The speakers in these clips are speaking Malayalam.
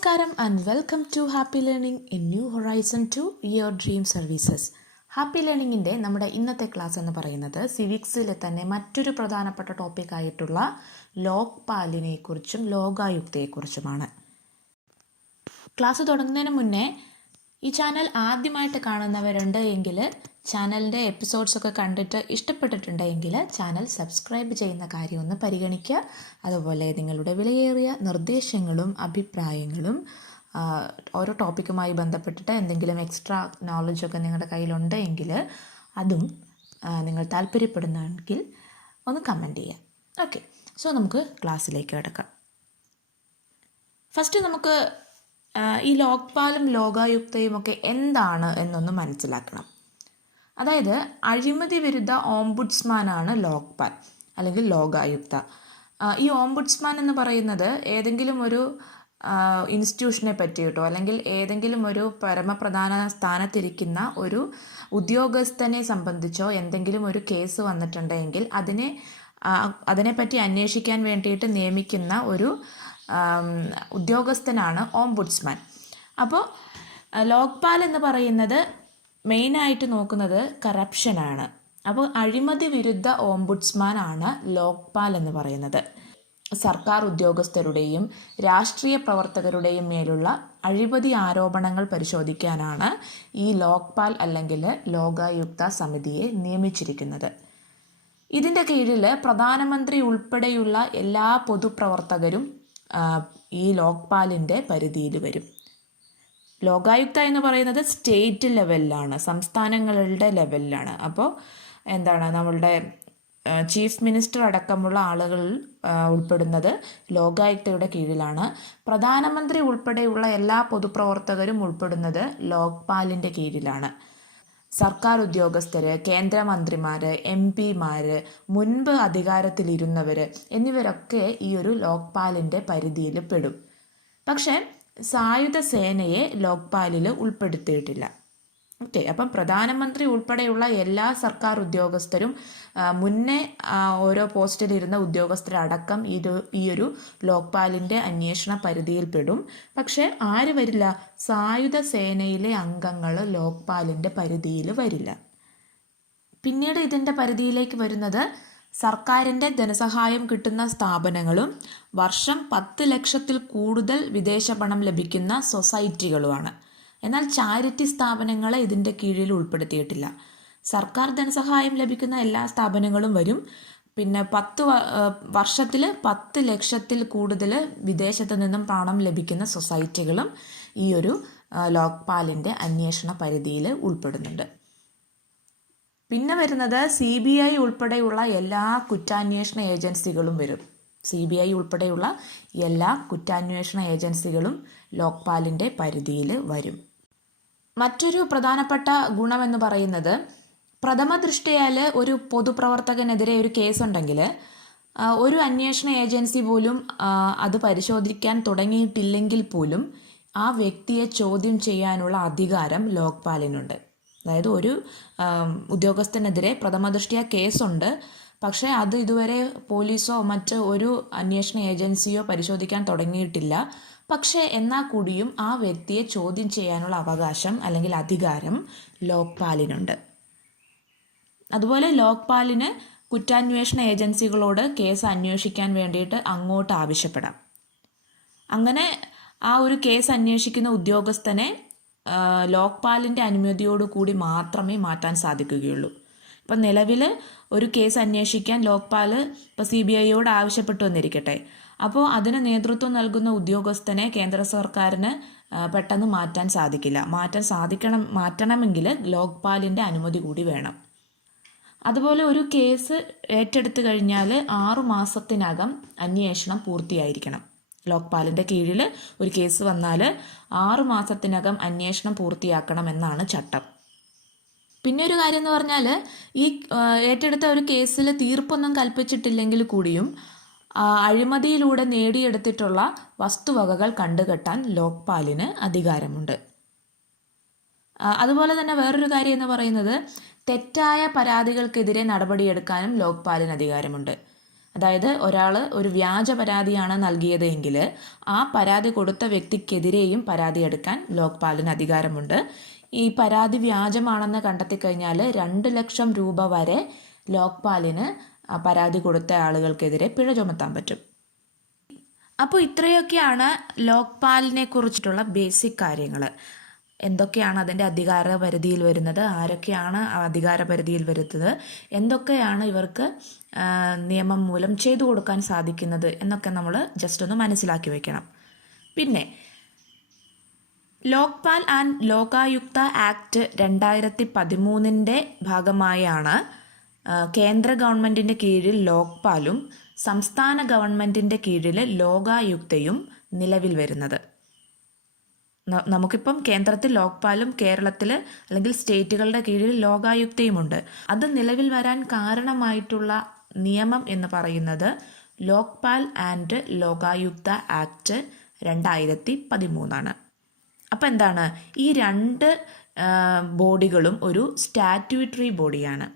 നമസ്കാരം and welcome to happy learning in new horizon to your dream services happy ലേണിങ്ങിന്റെ നമ്മുടെ ഇന്നത്തെ ക്ലാസ് എന്ന് പറയുന്നത് സിവിക്സിലെ തന്നെ മറ്റൊരു പ്രധാനപ്പെട്ട ടോപ്പിക്കായിട്ടുള്ള ലോക്പാലിനെക്കുറിച്ചും ലോകായുക്തയെക്കുറിച്ചുമാണ്. ക്ലാസ് തുടങ്ങുന്നതിന് മുന്നേ ഈ ചാനൽ ആദ്യമായിട്ട് കാണുന്നവരുണ്ട് എങ്കിൽ ചാനലിന്റെ എപ്പിസോഡ്സൊക്കെ കണ്ടിട്ട് ഇഷ്ടപ്പെട്ടിട്ടുണ്ടെങ്കിൽ ചാനൽ സബ്സ്ക്രൈബ് ചെയ്യുന്ന കാര്യം ഒന്ന് പരിഗണിക്കുക. അതുപോലെ നിങ്ങളുടെ വിലയേറിയ നിർദ്ദേശങ്ങളും അഭിപ്രായങ്ങളും ഓരോ ടോപ്പിക്കുമായി ബന്ധപ്പെട്ടിട്ട് എന്തെങ്കിലും എക്സ്ട്രാ നോളജൊക്കെ നിങ്ങളുടെ കയ്യിലുണ്ടെങ്കിൽ അതും നിങ്ങൾ താല്പര്യപ്പെടുന്നെങ്കിൽ ഒന്ന് കമന്റ് ചെയ്യാം ഓക്കെ സോ നമുക്ക് ക്ലാസ്സിലേക്ക് കിടക്കാം. ഫസ്റ്റ് നമുക്ക് ഈ ലോക്പാലും ലോകായുക്തയും ഒക്കെ എന്താണ് എന്നൊന്ന് മനസ്സിലാക്കണം. അതായത് അഴിമതി വിരുദ്ധ ഓംബുഡ്സ്മാനാണ് ലോക്പാൽ അല്ലെങ്കിൽ ലോകായുക്ത. ഈ ഓംബുഡ്സ്മാൻ എന്ന് പറയുന്നത് ഏതെങ്കിലും ഒരു ഇൻസ്റ്റിറ്റ്യൂഷനെ പറ്റിയിട്ടോ അല്ലെങ്കിൽ ഏതെങ്കിലും ഒരു പരമപ്രധാന സ്ഥാനത്തിരിക്കുന്ന ഒരു ഉദ്യോഗസ്ഥനെ സംബന്ധിച്ചോ എന്തെങ്കിലും ഒരു കേസ് വന്നിട്ടുണ്ടെങ്കിൽ അതിനെ അതിനെപ്പറ്റി അന്വേഷിക്കാൻ വേണ്ടിയിട്ട് നിയമിക്കുന്ന ഒരു ഉദ്യോഗസ്ഥനാണ് ഓംബുഡ്സ്മാൻ. അപ്പോൾ ലോക്പാൽ എന്ന് പറയുന്നത് മെയിനായിട്ട് നോക്കുന്നത് കറപ്ഷനാണ് അപ്പോൾ അഴിമതി വിരുദ്ധ ഓംബുഡ്സ്മാൻ ആണ് ലോക്പാൽ എന്ന് പറയുന്നത്. സർക്കാർ ഉദ്യോഗസ്ഥരുടെയും രാഷ്ട്രീയ പ്രവർത്തകരുടെയും മേലുള്ള അഴിമതി ആരോപണങ്ങൾ പരിശോധിക്കാനാണ് ഈ ലോക്പാൽ അല്ലെങ്കിൽ ലോകായുക്ത സമിതിയെ നിയമിച്ചിരിക്കുന്നത്. ഇതിന്റെ കീഴിൽ പ്രധാനമന്ത്രി ഉൾപ്പെടെയുള്ള എല്ലാ പൊതുപ്രവർത്തകരും ഈ ലോക്പാലിന്റെ പരിധിയിൽ വരും. ലോകായുക്ത എന്ന് പറയുന്നത് സ്റ്റേറ്റ് ലെവലിലാണ് സംസ്ഥാനങ്ങളുടെ ലെവലിലാണ്. അപ്പോൾ എന്താണ് നമ്മളുടെ ചീഫ് മിനിസ്റ്റർ അടക്കമുള്ള ആളുകൾ ഉൾപ്പെടുന്നത് ലോകായുക്തയുടെ കീഴിലാണ്. പ്രധാനമന്ത്രി ഉൾപ്പെടെയുള്ള എല്ലാ പൊതുപ്രവർത്തകരും ഉൾപ്പെടുന്നത് ലോക്പാലിന്റെ കീഴിലാണ്. സർക്കാർ ഉദ്യോഗസ്ഥര് കേന്ദ്രമന്ത്രിമാർ എം പിമാർ മുൻപ് അധികാരത്തിലിരുന്നവർ എന്നിവരൊക്കെ ഈ ഒരു ലോക്പാലിന്റെ പരിധിയിൽ പെടും. പക്ഷേ സായുധ സേനയെ ലോക്പാലിൽ ഉൾപ്പെടുത്തിയിട്ടില്ല. ഓക്കെ അപ്പം പ്രധാനമന്ത്രി ഉൾപ്പെടെയുള്ള എല്ലാ സർക്കാർ ഉദ്യോഗസ്ഥരും മുന്നേ ഓരോ പോസ്റ്റിലിരുന്ന ഉദ്യോഗസ്ഥരടക്കം ഇത് ഈ ഒരു ലോക്പാലിന്റെ അന്വേഷണ പരിധിയിൽപ്പെടും. പക്ഷേ ആര് വരില്ല? സായുധ സേനയിലെ അംഗങ്ങൾ ലോക്പാലിന്റെ പരിധിയിൽ വരില്ല. പിന്നീട് ഇതിന്റെ പരിധിയിലേക്ക് വരുന്നത് സർക്കാരിന്റെ ധനസഹായം കിട്ടുന്ന സ്ഥാപനങ്ങളും വർഷം പത്ത് ലക്ഷത്തിൽ കൂടുതൽ വിദേശ പണം ലഭിക്കുന്ന സൊസൈറ്റികളുമാണ്. എന്നാൽ ചാരിറ്റി സ്ഥാപനങ്ങളെ ഇതിന്റെ കീഴിൽ ഉൾപ്പെടുത്തിയിട്ടില്ല. സർക്കാർ ധനസഹായം ലഭിക്കുന്ന എല്ലാ സ്ഥാപനങ്ങളും വരും. പിന്നെ പത്ത് വർഷത്തിൽ പത്ത് ലക്ഷത്തിൽ കൂടുതൽ വിദേശത്ത് നിന്നും പണം ലഭിക്കുന്ന സൊസൈറ്റികളും ഈ ഒരു ലോക്പാലിന്റെ അന്വേഷണ പരിധിയിൽ ഉൾപ്പെടുന്നുണ്ട്. പിന്നെ വരുന്നത് സി ബി ഐ ഉൾപ്പെടെയുള്ള എല്ലാ കുറ്റാന്വേഷണ ഏജൻസികളും വരും. സി ബി ഐ ഉൾപ്പെടെയുള്ള എല്ലാ കുറ്റാന്വേഷണ ഏജൻസികളും ലോക്പാലിന്റെ പരിധിയിൽ വരും. മറ്റൊരു പ്രധാനപ്പെട്ട ഗുണമെന്ന് പറയുന്നത് പ്രഥമ ദൃഷ്ടിയാൽ ഒരു പൊതുപ്രവർത്തകനെതിരെ ഒരു കേസുണ്ടെങ്കിൽ ഒരു അന്വേഷണ ഏജൻസി പോലും അത് പരിശോധിക്കാൻ തുടങ്ങിയിട്ടില്ലെങ്കിൽ പോലും ആ വ്യക്തിയെ ചോദ്യം ചെയ്യാനുള്ള അധികാരം ലോക്പാലിനുണ്ട്. അതായത് ഒരു ഉദ്യോഗസ്ഥനെതിരെ പ്രഥമ ദൃഷ്ടിയ കേസുണ്ട്. പക്ഷേ അത് ഇതുവരെ പോലീസോ മറ്റ് ഒരു അന്വേഷണ ഏജൻസിയോ പരിശോധിക്കാൻ തുടങ്ങിയിട്ടില്ല. പക്ഷേ എന്നാൽ കൂടിയും ആ വ്യക്തിയെ ചോദ്യം ചെയ്യാനുള്ള അവകാശം അല്ലെങ്കിൽ അധികാരം ലോക്പാലിനുണ്ട്. അതുപോലെ ലോക്പാലിന് കുറ്റാന്വേഷണ ഏജൻസികളോട് കേസ് അന്വേഷിക്കാൻ വേണ്ടിയിട്ട് അങ്ങോട്ട് ആവശ്യപ്പെടാം. അങ്ങനെ ആ ഒരു കേസ് അന്വേഷിക്കുന്ന ഉദ്യോഗസ്ഥനെ ലോക്പാലിന്റെ അനുമതിയോടു കൂടി മാത്രമേ മാറ്റാൻ സാധിക്കുകയുള്ളൂ. ഇപ്പം നിലവിൽ ഒരു കേസ് അന്വേഷിക്കാൻ ലോക്പാൽ ഇപ്പോൾ സി ബി ഐയോട് ആവശ്യപ്പെട്ടു വന്നിരിക്കട്ടെ. അപ്പോൾ അതിന് നേതൃത്വം നൽകുന്ന ഉദ്യോഗസ്ഥനെ കേന്ദ്ര സർക്കാരിന് പെട്ടെന്ന് മാറ്റാൻ സാധിക്കില്ല. മാറ്റാൻ സാധിക്കണം മാറ്റണമെങ്കിൽ ലോക്പാലിന്റെ അനുമതി കൂടി വേണം. അതുപോലെ ഒരു കേസ് ഏറ്റെടുത്തു കഴിഞ്ഞാൽ ആറു മാസത്തിനകം അന്വേഷണം പൂർത്തിയായിരിക്കണം. ലോക്പാലിന്റെ കീഴിൽ ഒരു കേസ് വന്നാൽ ആറു മാസത്തിനകം അന്വേഷണം പൂർത്തിയാക്കണം എന്നാണ് ചട്ടം. പിന്നെ ഒരു കാര്യം എന്ന് പറഞ്ഞാൽ ഈ ഏറ്റെടുത്ത ഒരു കേസിൽ തീർപ്പൊന്നും കൽപ്പിച്ചിട്ടില്ലെങ്കിൽ കൂടിയും അഴിമതിയിലൂടെ നേടിയെടുത്തിട്ടുള്ള വസ്തുവകകൾ കണ്ടുകെട്ടാൻ ലോക്പാലിന് അധികാരമുണ്ട്. അതുപോലെ തന്നെ വേറൊരു കാര്യം എന്ന് പറയുന്നത് തെറ്റായ പരാതികൾക്കെതിരെ നടപടിയെടുക്കാനും ലോക്പാലിന് അധികാരമുണ്ട്. അതായത് ഒരാൾ ഒരു വ്യാജ പരാതിയാണ് നൽകിയതെങ്കിൽ ആ പരാതി കൊടുത്ത വ്യക്തിക്കെതിരെയും പരാതി എടുക്കാൻ ലോക്പാലിന് അധികാരമുണ്ട്. ഈ പരാതി വ്യാജമാണെന്ന് കണ്ടെത്തിക്കഴിഞ്ഞാൽ രണ്ട് ലക്ഷം രൂപ വരെ ലോക്പാലിന് പരാതി കൊടുത്ത ആളുകൾക്കെതിരെ പിഴ ചുമത്താൻ പറ്റും. അപ്പോൾ ഇത്രയൊക്കെയാണ് ലോക്പാലിനെ കുറിച്ചിട്ടുള്ള ബേസിക് കാര്യങ്ങൾ എന്തൊക്കെയാണ് അതിന്റെ അധികാര പരിധിയിൽ വരുന്നത്? ആരൊക്കെയാണ് അധികാര പരിധിയിൽ വരുന്നത്? എന്തൊക്കെയാണ് ഇവർക്ക് നിയമം മൂലം ചെയ്തു കൊടുക്കാൻ സാധിക്കുന്നത് എന്നൊക്കെ നമ്മൾ ജസ്റ്റ് ഒന്ന് മനസ്സിലാക്കി വയ്ക്കണം പിന്നെ ലോക്പാൽ ആൻഡ് ലോകായുക്ത ആക്ട് രണ്ടായിരത്തി പതിമൂന്നിന്റെ ഭാഗമായാണ് കേന്ദ്ര ഗവൺമെന്റിന്റെ കീഴിൽ ലോക്പാലും സംസ്ഥാന ഗവൺമെന്റിന്റെ കീഴിൽ ലോകായുക്തയും നിലവിൽ വരുന്നത്. നമുക്കിപ്പം കേന്ദ്രത്തിൽ ലോക്പാലും കേരളത്തിൽ അല്ലെങ്കിൽ സ്റ്റേറ്റുകളുടെ കീഴിൽ ലോകായുക്തയുമുണ്ട്. അത് നിലവിൽ വരാൻ കാരണമായിട്ടുള്ള നിയമം എന്ന് പറയുന്നത് ലോക്പാൽ ആൻഡ് ലോകായുക്ത ആക്ട് രണ്ടായിരത്തി പതിമൂന്നാണ് അപ്പം എന്താണ്? ഈ രണ്ട് ബോഡികളും ഒരു സ്റ്റാറ്റ്യൂട്ടറി ബോഡിയാണ്.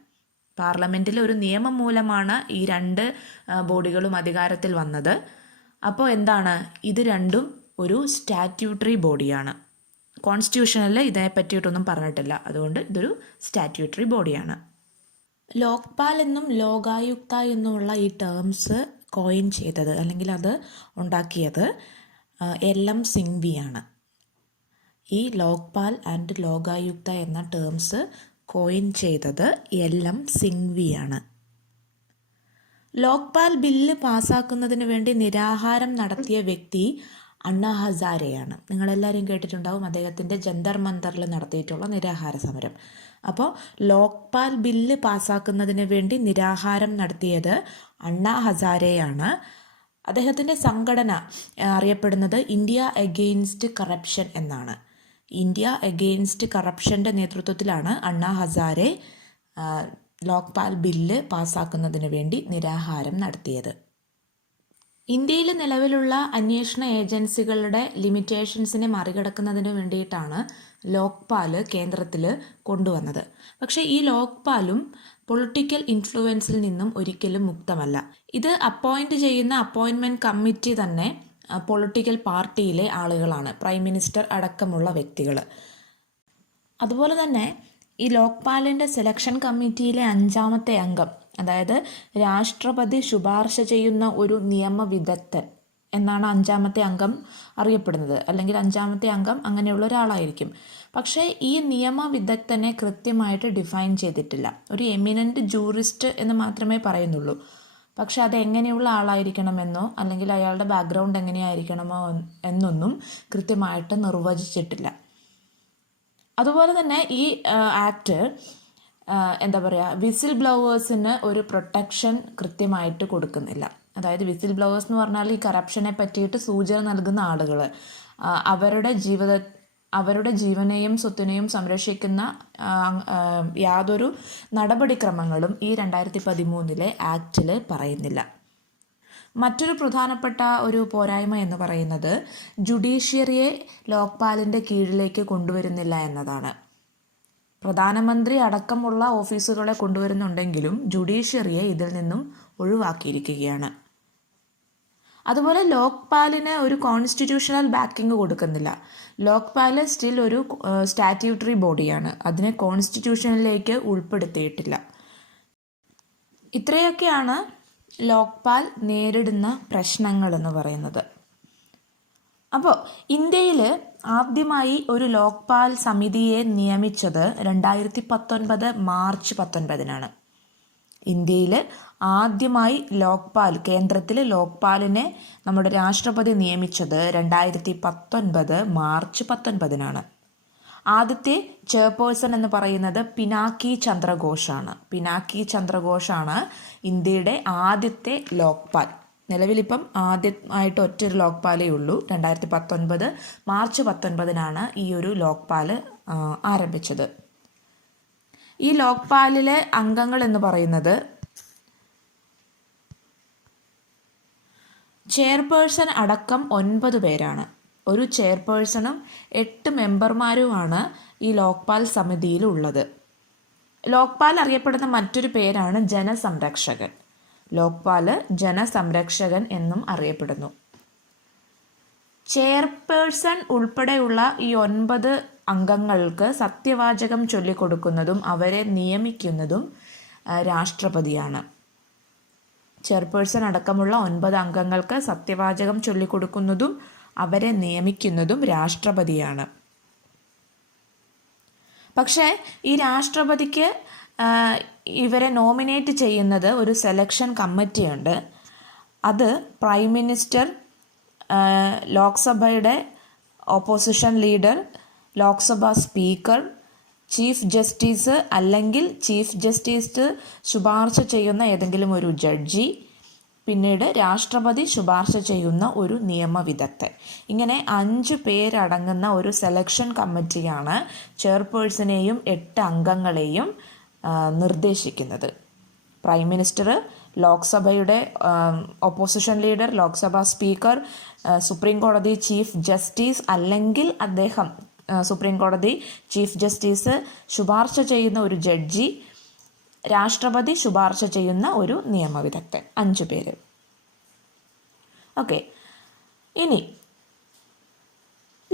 പാർലമെന്റിലെ ഒരു നിയമം മൂലമാണ് ഈ രണ്ട് ബോഡികളും അധികാരത്തിൽ വന്നത്. അപ്പോൾ എന്താണ്? ഇത് രണ്ടും ഒരു സ്റ്റാറ്റ്യൂട്ടറി ബോഡിയാണ് കോൺസ്റ്റിറ്റ്യൂഷനിൽ ഇതിനെ പറ്റിയിട്ടൊന്നും പറഞ്ഞിട്ടില്ല. അതുകൊണ്ട് ഇതൊരു സ്റ്റാറ്റ്യൂട്ടറി ബോഡിയാണ് ലോക്പാൽ എന്നും ലോകായുക്ത എന്നുമുള്ള ഈ ടേംസ് കോയിൻ ചെയ്തത് അല്ലെങ്കിൽ അത് ഉണ്ടാക്കിയത് എൽ എം സിംഗ്വിയാണ് ഈ ലോക്പാൽ ആൻഡ് ലോകായുക്ത എന്ന ടേംസ് കോയിൻ ചെയ്തത് എൽ എം സിംഗ്വിയാണ് ലോക്പാൽ ബില്ല് പാസ്സാക്കുന്നതിന് വേണ്ടി നിരാഹാരം നടത്തിയ വ്യക്തി അണ്ണാ ഹസാരെയാണ്. നിങ്ങളെല്ലാവരും കേട്ടിട്ടുണ്ടാവും അദ്ദേഹത്തിന്റെ ജന്തർ മന്ദറിൽ നടത്തിയിട്ടുള്ള നിരാഹാര സമരം. അപ്പോൾ ലോക്പാൽ ബില്ല് പാസ്സാക്കുന്നതിന് വേണ്ടി നിരാഹാരം നടത്തിയത് അണ്ണാ ഹസാരെയാണ്. അദ്ദേഹത്തിന്റെ സംഘടന അറിയപ്പെടുന്നത് ഇന്ത്യ എഗെയിൻസ്റ്റ് കറപ്ഷൻ എന്നാണ്. ഇന്ത്യ എഗെയിൻസ്റ്റ് കറപ്ഷന്റെ നേതൃത്വത്തിലാണ് അണ്ണാ ഹസാരെ ലോക്പാൽ ബില്ല് പാസ്സാക്കുന്നതിന് വേണ്ടി നിരാഹാരം നടത്തിയത്. ഇന്ത്യയിൽ നിലവിലുള്ള അന്വേഷണ ഏജൻസികളുടെ ലിമിറ്റേഷൻസിനെ മറികടക്കുന്നതിന് വേണ്ടിയിട്ടാണ് ലോക്പാൽ കേന്ദ്രത്തിൽ കൊണ്ടുവന്നത്. പക്ഷേ ഈ ലോക്പാലും പൊളിറ്റിക്കൽ ഇൻഫ്ലുവൻസിൽ നിന്നും ഒരിക്കലും മുക്തമല്ല. ഇത് അപ്പോയിന്റ് ചെയ്യുന്ന അപ്പോയിൻമെന്റ് കമ്മിറ്റി തന്നെ പൊളിറ്റിക്കൽ പാർട്ടിയിലെ ആളുകളാണ് പ്രൈം മിനിസ്റ്റർ അടക്കമുള്ള വ്യക്തികൾ അതുപോലെ തന്നെ ഈ ലോക്പാലിന്റെ സെലക്ഷൻ കമ്മിറ്റിയിലെ അഞ്ചാമത്തെ അംഗം അതായത് രാഷ്ട്രപതി ശുപാർശ ചെയ്യുന്ന ഒരു നിയമവിദഗ്ധൻ എന്നാണ് അഞ്ചാമത്തെ അംഗം അറിയപ്പെടുന്നത്. അല്ലെങ്കിൽ അഞ്ചാമത്തെ അംഗം അങ്ങനെയുള്ള ഒരാളായിരിക്കും. പക്ഷേ ഈ നിയമവിദഗ്ധനെ കൃത്യമായിട്ട് ഡിഫൈൻ ചെയ്തിട്ടില്ല. ഒരു എമിനന്റ് ജൂറിസ്റ്റ് എന്ന് മാത്രമേ പറയുന്നുള്ളൂ. പക്ഷെ അത് എങ്ങനെയുള്ള ആളായിരിക്കണമെന്നോ അല്ലെങ്കിൽ അയാളുടെ ബാക്ക്ഗ്രൗണ്ട് എങ്ങനെയായിരിക്കണമോ എന്നൊന്നും കൃത്യമായിട്ട് നിർവചിച്ചിട്ടില്ല. അതുപോലെ തന്നെ ഈ ആക്ട് എന്താ പറയുക വിസിൽ ബ്ലൗവേഴ്സിന് ഒരു പ്രൊട്ടക്ഷൻ കൃത്യമായിട്ട് കൊടുക്കുന്നില്ല. അതായത് വിസിൽ ബ്ലൗവേഴ്സ് എന്ന് പറഞ്ഞാൽ ഈ കറപ്ഷനെ പറ്റിയിട്ട് സൂചന നൽകുന്ന ആളുകൾ. അവരുടെ ജീവിത അവരുടെ ജീവനെയും സ്വത്തിനെയും സംരക്ഷിക്കുന്ന യാതൊരു നടപടിക്രമങ്ങളും ഈ രണ്ടായിരത്തി പതിമൂന്നിലെ ആക്റ്റിൽ പറയുന്നില്ല. മറ്റൊരു പ്രധാനപ്പെട്ട ഒരു പോരായ്മ എന്ന് പറയുന്നത് ജുഡീഷ്യറിയെ ലോക്പാലിന്റെ കീഴിലേക്ക് കൊണ്ടുവരുന്നില്ല എന്നതാണ്. പ്രധാനമന്ത്രി അടക്കമുള്ള ഓഫീസുകളെ കൊണ്ടുവരുന്നുണ്ടെങ്കിലും ജുഡീഷ്യറിയെ ഇതിൽ നിന്നും ഒഴിവാക്കിയിരിക്കുകയാണ്. അതുപോലെ ലോക്പാലിന് ഒരു കോൺസ്റ്റിറ്റ്യൂഷണൽ ബാക്കിംഗ് കൊടുക്കുന്നില്ല. ലോക്പാൽ സ്റ്റിൽ ഒരു സ്റ്റാറ്റ്യൂട്ടറി ബോഡിയാണ് അതിനെ കോൺസ്റ്റിറ്റ്യൂഷനിലേക്ക് ഉൾപ്പെടുത്തിയിട്ടില്ല. ഇത്രയൊക്കെയാണ് ലോക്പാൽ നേരിടുന്ന പ്രശ്നങ്ങൾ എന്ന് പറയുന്നത്. അപ്പോൾ ഇന്ത്യയിൽ ആദ്യമായി ഒരു ലോക്പാൽ സമിതിയെ നിയമിച്ചത് രണ്ടായിരത്തി പത്തൊൻപത് മാർച്ച് പത്തൊൻപതിനാണ്. ഇന്ത്യയിൽ ആദ്യമായി ലോക്പാൽ കേന്ദ്രത്തിൽ ലോക്പാലിനെ നമ്മുടെ രാഷ്ട്രപതി നിയമിച്ചത് രണ്ടായിരത്തി പത്തൊൻപത് മാർച്ച് പത്തൊൻപതിനാണ്. ആദ്യത്തെ ചെയർപേഴ്സൺ എന്ന് പറയുന്നത് പിനാക്കി ചന്ദ്രഘോഷാണ്. പിനാക്കി ചന്ദ്രഘോഷാണ് ഇന്ത്യയുടെ ആദ്യത്തെ ലോക്പാൽ. നിലവിലിപ്പം ആദ്യമായിട്ട് ഒറ്റൊരു ലോക്പാലേ ഉള്ളൂ. രണ്ടായിരത്തി പത്തൊൻപത് മാർച്ച് പത്തൊൻപതിനാണ് ഈ ഒരു ലോക്പാൽ ആരംഭിച്ചത്. ഈ ലോക്പാലിലെ അംഗങ്ങൾ എന്ന് പറയുന്നത് ചെയർപേഴ്സൺ അടക്കം ഒൻപത് പേരാണ്. ഒരു ചെയർപേഴ്സണും എട്ട് മെമ്പർമാരുമാണ് ഈ ലോക്പാൽ സമിതിയിൽ ഉള്ളത് ലോക്പാൽ അറിയപ്പെടുന്ന മറ്റൊരു പേരാണ് ജനസംരക്ഷകൻ. ലോക്പാൽ ജനസംരക്ഷകൻ എന്നും അറിയപ്പെടുന്നു. ചെയർപേഴ്സൺ ഉൾപ്പെടെയുള്ള ഈ ഒൻപത് അംഗങ്ങൾക്ക് സത്യവാചകം ചൊല്ലിക്കൊടുക്കുന്നതും അവരെ നിയമിക്കുന്നതും രാഷ്ട്രപതിയാണ്. ചെയർപേഴ്സൺ അടക്കമുള്ള ഒൻപത് അംഗങ്ങൾക്ക് സത്യവാചകം ചൊല്ലിക്കൊടുക്കുന്നതും അവരെ നിയമിക്കുന്നതും രാഷ്ട്രപതിയാണ്. പക്ഷേ ഈ രാഷ്ട്രപതിക്ക് ഇവരെ നോമിനേറ്റ് ചെയ്യുന്നത് ഒരു സെലക്ഷൻ കമ്മിറ്റിയുണ്ട്. അത് prime minister ലോക്സഭയുടെ opposition leader Lok Sabha speaker chief justice അല്ലെങ്കിൽ ചീഫ് ജസ്റ്റിസ് ശുപാർശ ചെയ്യുന്ന ഏതെങ്കിലും ഒരു ജഡ്ജി പിന്നീട് രാഷ്ട്രപതി ശുപാർശ ചെയ്യുന്ന ഒരു നിയമവിദഗ്ധൻ. ഇങ്ങനെ അഞ്ച് പേരടങ്ങുന്ന ഒരു സെലക്ഷൻ കമ്മിറ്റിയാണ് ചെയർപേഴ്സണെയും എട്ട് അംഗങ്ങളെയും നിർദ്ദേശിക്കുന്നത്. Prime minister ലോക്സഭയുടെ opposition leader Lok Sabha speaker supreme കോടതി ചീഫ് ജസ്റ്റിസ് അല്ലെങ്കിൽ അദ്ദേഹം സുപ്രീം കോടതി ചീഫ് ജസ്റ്റിസ് ശുപാർശ ചെയ്യുന്ന ഒരു ജഡ്ജി രാഷ്ട്രപതി ശുപാർശ ചെയ്യുന്ന ഒരു നിയമവിദഗ്ധൻ. അഞ്ചു പേര്. ഓക്കെ ഇനി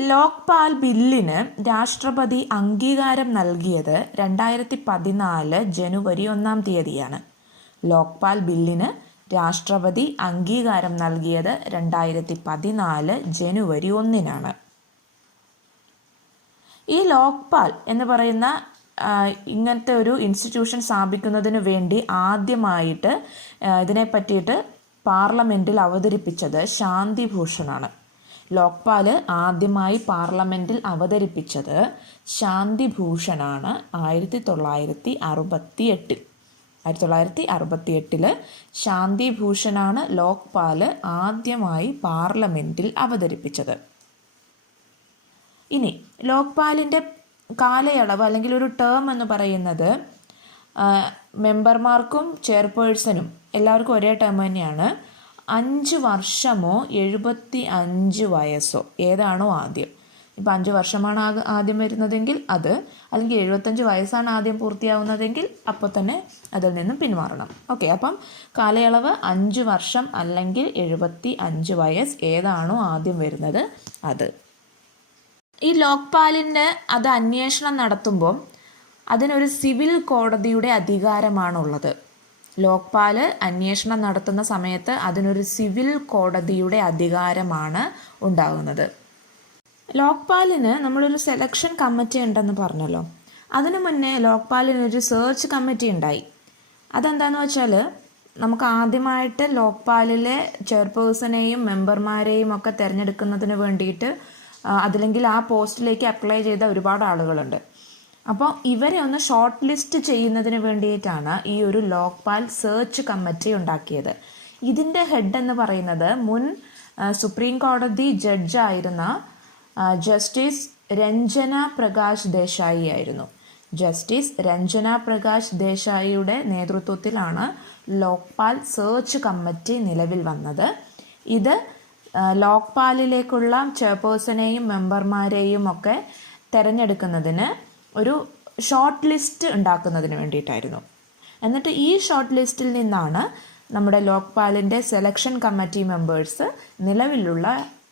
ലോക്പാൽ ബില്ലിന് രാഷ്ട്രപതി അംഗീകാരം നൽകിയത് രണ്ടായിരത്തി പതിനാല് ജനുവരി ഒന്നാം തീയതിയാണ്. ലോക്പാൽ ബില്ലിന് രാഷ്ട്രപതി അംഗീകാരം നൽകിയത് രണ്ടായിരത്തി പതിനാല് ജനുവരി ഒന്നിനാണ്. ഈ ലോക്പാൽ എന്ന് പറയുന്ന ഇങ്ങനത്തെ ഒരു ഇൻസ്റ്റിറ്റ്യൂഷൻ സ്ഥാപിക്കുന്നതിന് വേണ്ടി ആദ്യമായിട്ട് ഇതിനെ പറ്റിയിട്ട് പാർലമെന്റിൽ അവതരിപ്പിച്ചത് ശാന്തിഭൂഷണാണ് ലോക്പാൽ ആദ്യമായി പാർലമെന്റിൽ അവതരിപ്പിച്ചത് ശാന്തിഭൂഷണാണ് ആയിരത്തി തൊള്ളായിരത്തി അറുപത്തി എട്ടിൽ ആയിരത്തി തൊള്ളായിരത്തി അറുപത്തി എട്ടിൽ ശാന്തിഭൂഷണാണ് ലോക്പാൽ ആദ്യമായി പാർലമെന്റിൽ അവതരിപ്പിച്ചത്. ഇനി ലോക്പാലിന്റെ കാലയളവ് അല്ലെങ്കിൽ ഒരു ടേം എന്ന് പറയുന്നത് മെമ്പർമാർക്കും ചെയർപേഴ്സണും എല്ലാവർക്കും ഒരേ ടേം തന്നെയാണ്. അഞ്ച് വർഷമോ എഴുപത്തി അഞ്ച് വയസ്സോ? ഏതാണോ ആദ്യം? ഇപ്പം അഞ്ച് വർഷമാണ് ആദ്യം വരുന്നതെങ്കിൽ അത് അല്ലെങ്കിൽ എഴുപത്തഞ്ച് വയസ്സാണ് ആദ്യം പൂർത്തിയാവുന്നതെങ്കിൽ അപ്പോൾ തന്നെ അതിൽ നിന്നും പിന്മാറണം ഓക്കെ അപ്പം കാലയളവ് അഞ്ച് വർഷം അല്ലെങ്കിൽ എഴുപത്തി അഞ്ച് വയസ്സ് ഏതാണോ ആദ്യം വരുന്നത്? അത്. ഈ ലോക്പാലിന്റെ അത് അന്വേഷണം നടത്തുമ്പോൾ അതിനൊരു സിവിൽ കോടതിയുടെ അധികാരമാണുള്ളത്. ലോക്പാൽ അന്വേഷണം നടത്തുന്ന സമയത്ത് അതിനൊരു സിവിൽ കോടതിയുടെ അധികാരമാണ് ഉണ്ടാകുന്നത് ലോക്പാലിന് നമ്മളൊരു സെലക്ഷൻ കമ്മിറ്റി ഉണ്ടെന്ന് പറഞ്ഞല്ലോ. അതിനു മുന്നേ ലോക്പാലിന് ഒരു സെർച്ച് കമ്മിറ്റി ഉണ്ടായി. അതെന്താന്ന് വെച്ചാൽ നമുക്ക് ആദ്യമായിട്ട് ലോക്പാലിലെ ചെയർപേഴ്സണെയും മെമ്പർമാരെയും ഒക്കെ തിരഞ്ഞെടുക്കുന്നതിന് വേണ്ടിയിട്ട് അതില്ലെങ്കിൽ ആ പോസ്റ്റിലേക്ക് അപ്ലൈ ചെയ്ത ഒരുപാട് ആളുകളുണ്ട്. അപ്പോൾ ഇവരെ ഒന്ന് ഷോർട്ട് ലിസ്റ്റ് ചെയ്യുന്നതിന് വേണ്ടിയിട്ടാണ് ഈ ഒരു ലോക്പാൽ സെർച്ച് കമ്മിറ്റി ഉണ്ടാക്കിയത്. ഇതിന്റെ ഹെഡ് എന്ന് പറയുന്നത് മുൻ സുപ്രീം കോടതി ജഡ്ജായിരുന്ന ജസ്റ്റിസ് രഞ്ജന പ്രകാശ് ദേശായി ആയിരുന്നു. ജസ്റ്റിസ് രഞ്ജന പ്രകാശ് ദേശായിയുടെ നേതൃത്വത്തിലാണ് ലോക്പാൽ സെർച്ച് കമ്മിറ്റി നിലവിൽ വന്നത്. ഇത് ലോക്പാലിലേക്കുള്ള ചെയർപേഴ്സണെയും മെമ്പർമാരെയും ഒക്കെ തിരഞ്ഞെടുക്കുന്നതിന് ഒരു ഷോർട്ട് ലിസ്റ്റ് ഉണ്ടാക്കുന്നതിന് വേണ്ടിയിട്ടായിരുന്നു. എന്നിട്ട് ഈ ഷോർട്ട് ലിസ്റ്റിൽ നിന്നാണ് നമ്മുടെ ലോക്പാലിന്റെ സെലക്ഷൻ കമ്മിറ്റി മെമ്പേഴ്സ് നിലവിലുള്ള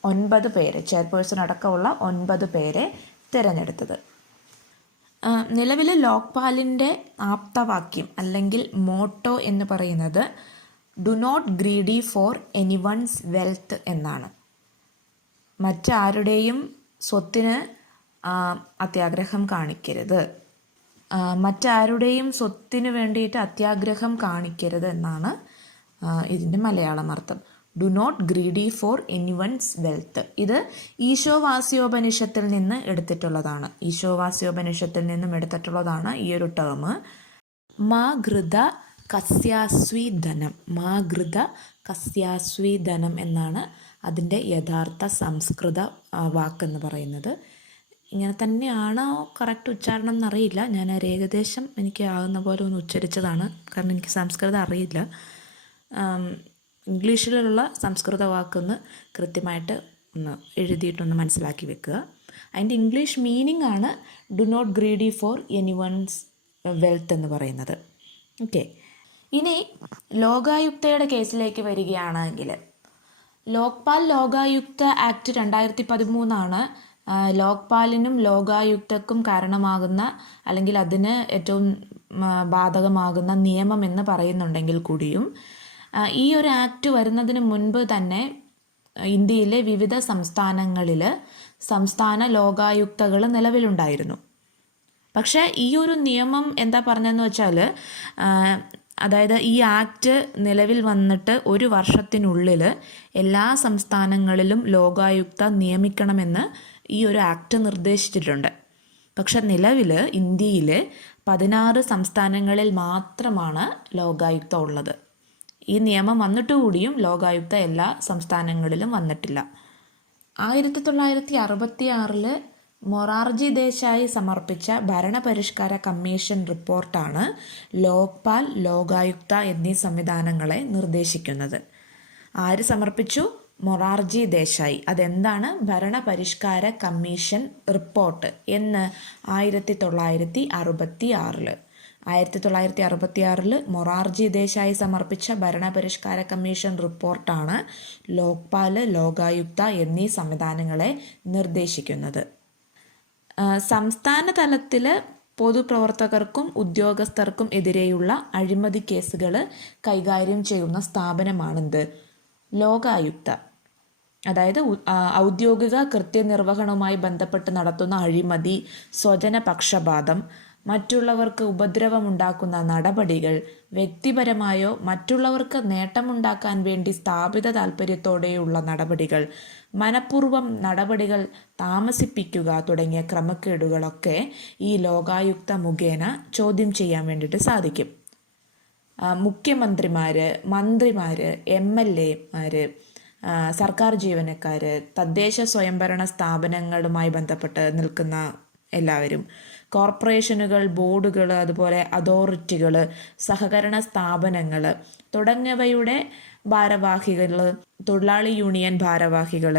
ഒൻപത് പേര് ചെയർപേഴ്സൺ അടക്കമുള്ള ഒൻപത് പേരെ തിരഞ്ഞെടുത്തത്. നിലവിലെ ലോക്പാലിന്റെ ആപ്തവാക്യം അല്ലെങ്കിൽ മോട്ടോ എന്ന് പറയുന്നത് do not greedy for anyone's wealth എന്നാണ്. മറ്റാരുടെയും സ്വത്തിന് അത്യാഗ്രഹം കാണിക്കരുത്. മറ്റാരുടെയും സ്വത്തിന് വേണ്ടിയിട്ട് അത്യാഗ്രഹം കാണിക്കരുത് എന്നാണ് ഇതിന്റെ മലയാളം അർത്ഥം. Do not greedy for anyone's wealth ഇത് ഈശോവാസ്യോപനിഷത്തിൽ നിന്ന് എടുത്തിട്ടുള്ളതാണ്. ഈശോവാസ്യോപനിഷത്തിൽ നിന്നും എടുത്തിട്ടുള്ളതാണ് ഈ ഒരു ടേം മാ ഘൃത കസ്യാസ്വി ധനം. മാ ഘൃത കസ്യാസ്വി ധനം എന്നാണ് അതിന്റെ യഥാർത്ഥ സംസ്കൃത വാക്കെന്ന് പറയുന്നത്. ഇങ്ങനെ തന്നെയാണോ കറക്റ്റ് ഉച്ചാരണം എന്നറിയില്ല. ഞാൻ ഒരു ഏകദേശം എനിക്ക് ആകുന്ന പോലെ ഒന്ന് ഉച്ചരിച്ചതാണ്. കാരണം എനിക്ക് സംസ്കൃതം അറിയില്ല. ഇംഗ്ലീഷിലുള്ള സംസ്കൃത വാക്കൊന്ന് കൃത്യമായിട്ട് ഒന്ന് എഴുതിയിട്ടൊന്ന് മനസ്സിലാക്കി വെക്കുക. അതിന്റെ ഇംഗ്ലീഷ് മീനിങ് ആണ് do not greedy for anyone's wealth എന്ന് പറയുന്നത്. ഓക്കെ ഇനി ലോകായുക്തയുടെ കേസിലേക്ക് വരികയാണെങ്കിൽ ലോക്പാൽ ലോകായുക്ത ആക്ട് രണ്ടായിരത്തി പതിമൂന്നാണ് ലോക്പാലിനും ലോകായുക്തക്കും കാരണമാകുന്ന അല്ലെങ്കിൽ അതിന് ഏറ്റവും ബാധകമാകുന്ന നിയമം എന്ന് പറയുന്നുണ്ടെങ്കിൽ കൂടിയും ഈ ഒരു ആക്ട് വരുന്നതിന് മുൻപ് തന്നെ ഇന്ത്യയിലെ വിവിധ സംസ്ഥാനങ്ങളിൽ സംസ്ഥാന ലോകായുക്തകൾ നിലവിലുണ്ടായിരുന്നു. പക്ഷേ ഈ ഒരു നിയമം എന്താ പറഞ്ഞതെന്ന് വെച്ചാൽ അതായത് ഈ ആക്ട് നിലവിൽ വന്നിട്ട് ഒരു വർഷത്തിനുള്ളിൽ എല്ലാ സംസ്ഥാനങ്ങളിലും ലോകായുക്ത നിയമിക്കണമെന്ന് ഈ ഒരു ആക്ട് നിർദ്ദേശിച്ചിട്ടുണ്ട്. പക്ഷെ നിലവിൽ ഇന്ത്യയിൽ പതിനാറ് സംസ്ഥാനങ്ങളിൽ മാത്രമാണ് ലോകായുക്ത ഉള്ളത്. ഈ നിയമം വന്നിട്ട് കൂടിയും ലോകായുക്ത എല്ലാ സംസ്ഥാനങ്ങളിലും വന്നിട്ടില്ല. ആയിരത്തി തൊള്ളായിരത്തി അറുപത്തി ആറിൽ മൊറാർജി ദേശായി സമർപ്പിച്ച ഭരണപരിഷ്കാര കമ്മീഷൻ റിപ്പോർട്ടാണ് ലോക്പാൽ ലോകായുക്ത എന്നീ സംവിധാനങ്ങളെ നിർദ്ദേശിക്കുന്നത്. ആര് സമർപ്പിച്ചു? മൊറാർജി ദേശായി. അതെന്താണ്? ഭരണപരിഷ്കാര കമ്മീഷൻ റിപ്പോർട്ട് എന്ന് ആയിരത്തി തൊള്ളായിരത്തി അറുപത്തി ആറിൽ ആയിരത്തി തൊള്ളായിരത്തി അറുപത്തി ആറിൽ മൊറാർജി ദേശായി സമർപ്പിച്ച ഭരണപരിഷ്കാര കമ്മീഷൻ റിപ്പോർട്ടാണ് ലോക്പാൽ ലോകായുക്ത എന്നീ സംവിധാനങ്ങളെ നിർദ്ദേശിക്കുന്നത്. സംസ്ഥാന തലത്തിൽ പൊതുപ്രവർത്തകർക്കും ഉദ്യോഗസ്ഥർക്കും എതിരെയുള്ള അഴിമതി കേസുകൾ കൈകാര്യം ചെയ്യുന്ന സ്ഥാപനമാണെന്ത് ലോകായുക്ത. അതായത് ഔദ്യോഗിക കൃത്യനിർവഹണവുമായി ബന്ധപ്പെട്ട് നടത്തുന്ന അഴിമതി സ്വജനപക്ഷപാതം മറ്റുള്ളവർക്ക് ഉപദ്രവമുണ്ടാക്കുന്ന നടപടികൾ വ്യക്തിപരമായോ മറ്റുള്ളവർക്ക് നേട്ടമുണ്ടാക്കാൻ വേണ്ടി സ്ഥാപിത താൽപ്പര്യത്തോടെയുള്ള നടപടികൾ മനഃപൂർവം നടപടികൾ താമസിപ്പിക്കുക തുടങ്ങിയ ക്രമക്കേടുകളൊക്കെ ഈ ലോകായുക്ത മുഖേന ചോദ്യം ചെയ്യാൻ വേണ്ടിയിട്ട് സാധിക്കും. മുഖ്യമന്ത്രിമാർ മന്ത്രിമാർ എം എൽ എമാര് സർക്കാർ ജീവനക്കാർ തദ്ദേശ സ്വയംഭരണ സ്ഥാപനങ്ങളുമായി ബന്ധപ്പെട്ട് നിൽക്കുന്ന എല്ലാവരും കോർപ്പറേഷനുകൾ ബോർഡുകൾ അതുപോലെ അതോറിറ്റികൾ സഹകരണ സ്ഥാപനങ്ങൾ തുടങ്ങിയവയുടെ ഭാരവാഹികൾ തൊഴിലാളി യൂണിയൻ ഭാരവാഹികൾ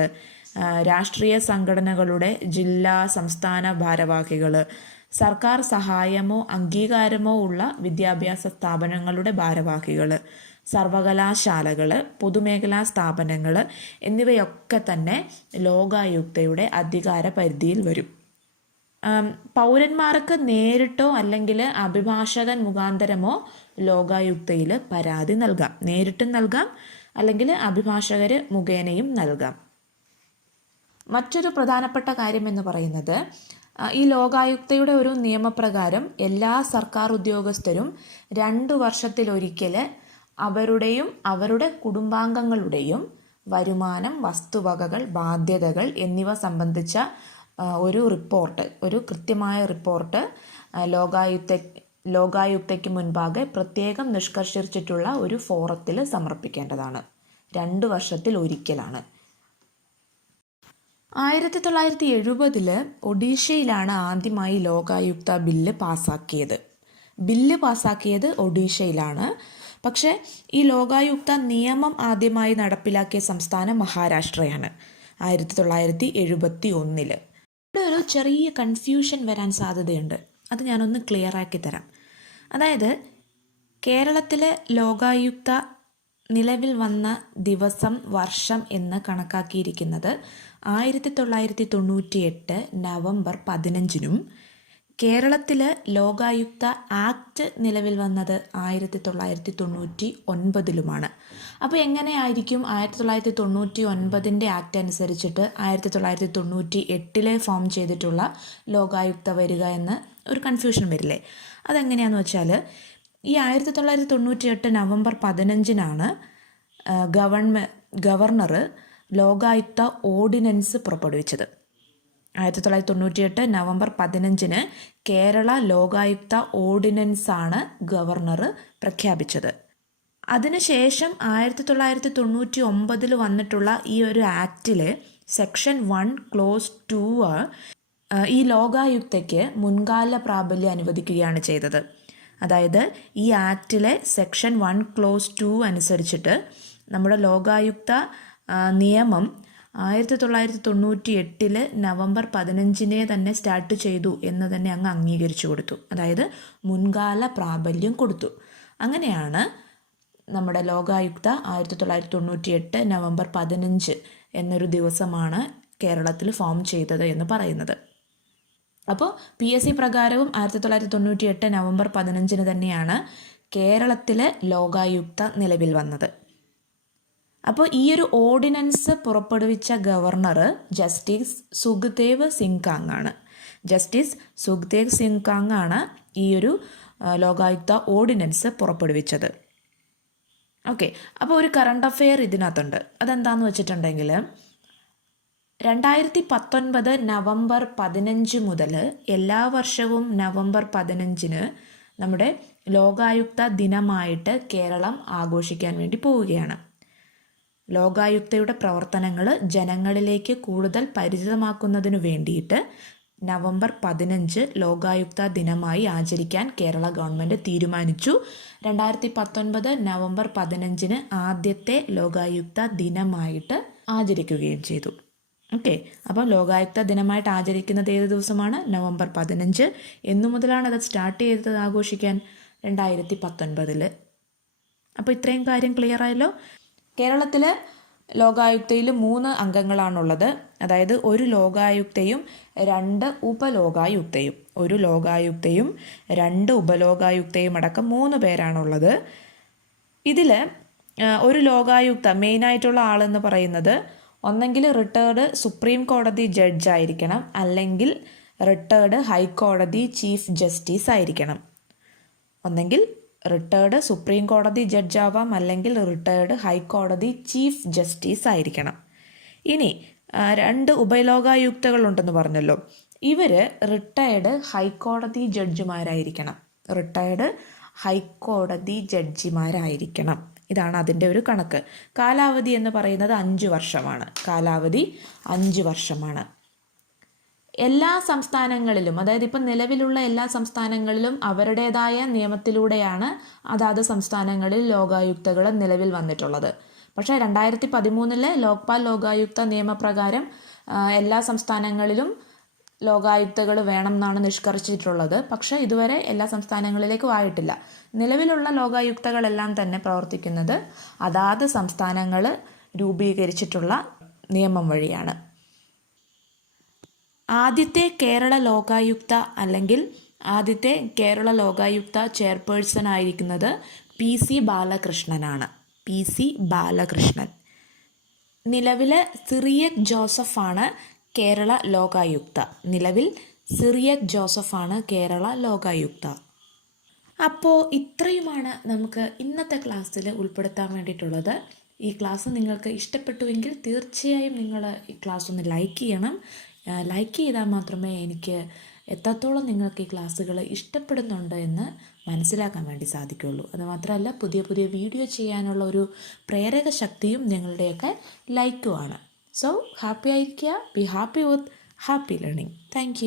രാഷ്ട്രീയ സംഘടനകളുടെ ജില്ലാ സംസ്ഥാന ഭാരവാഹികൾ സർക്കാർ സഹായമോ അംഗീകാരമോ ഉള്ള വിദ്യാഭ്യാസ സ്ഥാപനങ്ങളുടെ ഭാരവാഹികൾ സർവകലാശാലകൾ പൊതുമേഖലാ സ്ഥാപനങ്ങൾ എന്നിവയൊക്കെ തന്നെ ലോകായുക്തയുടെ അധികാര പരിധിയിൽ വരും പൗരന്മാർക്ക് നേരിട്ടോ അല്ലെങ്കിൽ അഭിഭാഷകൻ മുഖാന്തരമോ ലോകായുക്തയിൽ പരാതി നൽകാം. നേരിട്ടും നൽകാം അല്ലെങ്കിൽ അഭിഭാഷകർ മുഖേനയും നൽകാം. മറ്റൊരു പ്രധാനപ്പെട്ട കാര്യം എന്ന് പറയുന്നത് ഈ ലോകായുക്തയുടെ ഒരു നിയമപ്രകാരം എല്ലാ സർക്കാർ ഉദ്യോഗസ്ഥരും രണ്ട് വർഷത്തിലൊരിക്കൽ അവരുടെയും അവരുടെ കുടുംബാംഗങ്ങളുടെയും വരുമാനം വസ്തുവകകൾ ബാധ്യതകൾ എന്നിവ സംബന്ധിച്ച ഒരു റിപ്പോർട്ട് ഒരു കൃത്യമായ റിപ്പോർട്ട് ലോകായുക്ത ലോകായുക്തയ്ക്ക് മുൻപാകെ പ്രത്യേകം നിഷ്കർഷിച്ചിട്ടുള്ള ഒരു ഫോറത്തിൽ സമർപ്പിക്കേണ്ടതാണ്. രണ്ട് വർഷത്തിൽ ഒരിക്കലാണ്. ആയിരത്തി തൊള്ളായിരത്തി എഴുപതിൽ ഒഡീഷയിലാണ് ആദ്യമായി ലോകായുക്ത ബില്ല് പാസാക്കിയത്. ബില്ല് പാസാക്കിയത് ഒഡീഷയിലാണ്. പക്ഷേ ഈ ലോകായുക്ത നിയമം ആദ്യമായി നടപ്പിലാക്കിയ സംസ്ഥാനം മഹാരാഷ്ട്രയാണ് ആയിരത്തി തൊള്ളായിരത്തി എഴുപത്തി ഒന്നിൽ ഇവിടെ ഒരു ചെറിയ കൺഫ്യൂഷൻ വരാൻ സാധ്യതയുണ്ട്. അത് ഞാനൊന്ന് ക്ലിയർ ആക്കി തരാം. അതായത് കേരളത്തിലെ ലോകായുക്ത നിലവിൽ വന്ന ദിവസം വർഷം എന്ന് കണക്കാക്കിയിരിക്കുന്നത് ആയിരത്തി തൊള്ളായിരത്തി തൊണ്ണൂറ്റി എട്ട് നവംബർ പതിനഞ്ചിനും കേരളത്തിൽ ലോകായുക്ത ആക്ട് നിലവിൽ വന്നത് ആയിരത്തി തൊള്ളായിരത്തി തൊണ്ണൂറ്റി ഒൻപതിലുമാണ് അപ്പോൾ എങ്ങനെയായിരിക്കും ആയിരത്തി തൊള്ളായിരത്തി തൊണ്ണൂറ്റി ഒൻപതിന്റെ ആക്ട് അനുസരിച്ചിട്ട് ആയിരത്തി തൊള്ളായിരത്തി തൊണ്ണൂറ്റി എട്ടിലെ ഫോം ചെയ്തിട്ടുള്ള ലോകായുക്ത വരിക എന്ന് ഒരു കൺഫ്യൂഷൻ വരില്ലേ? അതെങ്ങനെയാണെന്ന് വെച്ചാൽ ഈ ആയിരത്തി തൊള്ളായിരത്തി തൊണ്ണൂറ്റി എട്ട് നവംബർ പതിനഞ്ചിനാണ് ഗവൺമെ ഗവർണർ ലോകായുക്ത ഓർഡിനൻസ് പുറപ്പെടുവിച്ചത്. ആയിരത്തി തൊള്ളായിരത്തി തൊണ്ണൂറ്റിയെട്ട് നവംബർ പതിനഞ്ചിന് കേരള ലോകായുക്ത ഓർഡിനൻസ് ആണ് ഗവർണർ പ്രഖ്യാപിച്ചത്. അതിനുശേഷം ആയിരത്തി തൊള്ളായിരത്തി തൊണ്ണൂറ്റി ഒമ്പതിൽ വന്നിട്ടുള്ള ഈ ഒരു ആക്റ്റിൽ സെക്ഷൻ വൺ ക്ലോസ് ടു ഈ ലോകായുക്തയ്ക്ക് മുൻകാല പ്രാബല്യം അനുവദിക്കുകയാണ് ചെയ്തത്. അതായത് ഈ ആക്റ്റിലെ സെക്ഷൻ വൺ ക്ലോസ് ടു അനുസരിച്ചിട്ട് നമ്മുടെ ലോകായുക്ത നിയമം ആയിരത്തി തൊള്ളായിരത്തി തൊണ്ണൂറ്റി എട്ടിൽ നവംബർ പതിനഞ്ചിനെ തന്നെ സ്റ്റാർട്ട് ചെയ്തു എന്ന് തന്നെ അങ്ങ് അംഗീകരിച്ചു കൊടുത്തു. അതായത് മുൻകാല പ്രാബല്യം കൊടുത്തു. അങ്ങനെയാണ് നമ്മുടെ ലോകായുക്ത ആയിരത്തി തൊള്ളായിരത്തി തൊണ്ണൂറ്റി എട്ട് നവംബർ പതിനഞ്ച് എന്നൊരു ദിവസമാണ് കേരളത്തിൽ ഫോം ചെയ്തത് എന്ന് പറയുന്നത്. അപ്പോൾ പി എസ് സി പ്രകാരവും ആയിരത്തി തൊള്ളായിരത്തി തൊണ്ണൂറ്റി എട്ട് നവംബർ പതിനഞ്ചിന് തന്നെയാണ് കേരളത്തിലെ ലോകായുക്ത നിലവിൽ വന്നത്. അപ്പോൾ ഈ ഒരു ഓർഡിനൻസ് പുറപ്പെടുവിച്ച ഗവർണർ ജസ്റ്റിസ് സുഖ്ദേവ് സിംഗ് ആണ്. ജസ്റ്റിസ് സുഖ്ദേവ് സിംഗ് ആണ് ഈ ഒരു ലോകായുക്ത ഓർഡിനൻസ് പുറപ്പെടുവിച്ചത്. ഓക്കെ അപ്പോൾ ഒരു കറണ്ട് അഫെയർ ഇതിനകത്തുണ്ട്. അതെന്താന്ന് വെച്ചിട്ടുണ്ടെങ്കിൽ രണ്ടായിരത്തി പത്തൊൻപത് നവംബർ പതിനഞ്ച് മുതൽ എല്ലാ വർഷവും നവംബർ പതിനഞ്ചിന് നമ്മുടെ ലോകായുക്ത ദിനമായിട്ട് കേരളം ആഘോഷിക്കാൻ വേണ്ടി പോവുകയാണ്. ലോകായുക്തയുടെ പ്രവർത്തനങ്ങൾ ജനങ്ങളിലേക്ക് കൂടുതൽ പരിചിതമാക്കുന്നതിനു വേണ്ടിയിട്ട് നവംബർ പതിനഞ്ച് ലോകായുക്ത ദിനമായി ആചരിക്കാൻ കേരള ഗവൺമെന്റ് തീരുമാനിച്ചു. രണ്ടായിരത്തി പത്തൊൻപത് നവംബർ പതിനഞ്ചിന് ആദ്യത്തെ ലോകായുക്ത ദിനമായിട്ട് ആചരിക്കുകയും ചെയ്തു. ഓക്കെ അപ്പോൾ ലോകായുക്ത ദിനമായിട്ട് ആചരിക്കുന്നത് ഏത് ദിവസമാണ്? നവംബർ പതിനഞ്ച്. എന്നു മുതലാണ് അത് സ്റ്റാർട്ട് ചെയ്തത് ആഘോഷിക്കാൻ? രണ്ടായിരത്തി പത്തൊൻപതിൽ അപ്പോൾ ഇത്രയും കാര്യം ക്ലിയർ ആയല്ലോ? കേരളത്തിൽ ലോകായുക്തയിൽ മൂന്ന് അംഗങ്ങളാണുള്ളത്. അതായത് ഒരു ലോകായുക്തയും രണ്ട് ഉപലോകായുക്തയും. ഒരു ലോകായുക്തയും രണ്ട് ഉപലോകായുക്തയും അടക്കം മൂന്ന് പേരാണുള്ളത്. ഇതിൽ ഒരു ലോകായുക്ത മെയിനായിട്ടുള്ള ആളെന്ന് പറയുന്നത് ഒന്നെങ്കിൽ റിട്ടയർഡ് സുപ്രീം കോടതി ജഡ്ജ് ആയിരിക്കണം അല്ലെങ്കിൽ റിട്ടയർഡ് ഹൈക്കോടതി ചീഫ് ജസ്റ്റിസ് ആയിരിക്കണം ഒന്നെങ്കിൽ റിട്ടയർഡ് സുപ്രീം കോടതി ജഡ്ജാവാം അല്ലെങ്കിൽ റിട്ടയർഡ് ഹൈക്കോടതി ചീഫ് ജസ്റ്റിസ് ആയിരിക്കണം. ഇനി രണ്ട് ഉപലോകായുക്തകളുണ്ടെന്ന് പറഞ്ഞല്ലോ. ഇവർ റിട്ടയർഡ് ഹൈക്കോടതി ജഡ്ജിമാരായിരിക്കണം. റിട്ടയർഡ് ഹൈക്കോടതി ജഡ്ജിമാരായിരിക്കണം. ഇതാണ് അതിന്റെ ഒരു കണക്ക്. കാലാവധി എന്ന് പറയുന്നത് അഞ്ച് വർഷമാണ്. കാലാവധി അഞ്ച് വർഷമാണ്. എല്ലാ സംസ്ഥാനങ്ങളിലും അതായത് ഇപ്പം നിലവിലുള്ള എല്ലാ സംസ്ഥാനങ്ങളിലും അവരുടേതായ നിയമത്തിലൂടെയാണ് അതാത് സംസ്ഥാനങ്ങളിൽ ലോകായുക്തകൾ നിലവിൽ വന്നിട്ടുള്ളത്. പക്ഷേ രണ്ടായിരത്തി പതിമൂന്നിലെ ലോക്പാൽ ലോകായുക്ത നിയമപ്രകാരം എല്ലാ സംസ്ഥാനങ്ങളിലും ലോകായുക്തകൾ വേണം എന്നാണ് നിഷ്കർഷിച്ചിട്ടുള്ളത്. പക്ഷേ ഇതുവരെ എല്ലാ സംസ്ഥാനങ്ങളിലേക്കും ആയിട്ടില്ല. നിലവിലുള്ള ലോകായുക്തകളെല്ലാം തന്നെ പ്രവർത്തിക്കുന്നത് അതാത് സംസ്ഥാനങ്ങൾ രൂപീകരിച്ചിട്ടുള്ള നിയമം വഴിയാണ്. ആദ്യത്തെ കേരള ലോകായുക്ത അല്ലെങ്കിൽ ആദ്യത്തെ കേരള ലോകായുക്ത ചെയർപേഴ്സൺ ആയിരിക്കുന്നത് P C ബാലകൃഷ്ണനാണ്. P C Balakrishnan. നിലവിലെ സിറിയക് ജോസഫാണ് കേരള ലോകായുക്ത. നിലവിൽ സിറിയക് ജോസഫാണ് കേരള ലോകായുക്ത. അപ്പോൾ ഇത്രയുമാണ് നമുക്ക് ഇന്നത്തെ ക്ലാസ്സിൽ ഉൾപ്പെടുത്താൻ വേണ്ടിയിട്ടുള്ളത്. ഈ ക്ലാസ് നിങ്ങൾക്ക് ഇഷ്ടപ്പെട്ടുവെങ്കിൽ തീർച്ചയായും നിങ്ങൾ ഈ ക്ലാസ് ഒന്ന് ലൈക്ക് ചെയ്യണം. ലൈക്ക് ചെയ്താൽ മാത്രമേ എനിക്ക് എത്രത്തോളം നിങ്ങൾക്ക് ഈ ക്ലാസ്സുകൾ ഇഷ്ടപ്പെടുന്നുണ്ട് എന്ന് മനസ്സിലാക്കാൻ വേണ്ടി സാധിക്കുകയുള്ളൂ. അതുമാത്രമല്ല പുതിയ പുതിയ വീഡിയോ ചെയ്യാനുള്ള ഒരു പ്രേരക ശക്തിയും നിങ്ങളുടെയൊക്കെ ലൈക്കുമാണ് സോ ഹാപ്പി ആയിരിക്കുക. Be happy with happy learning thank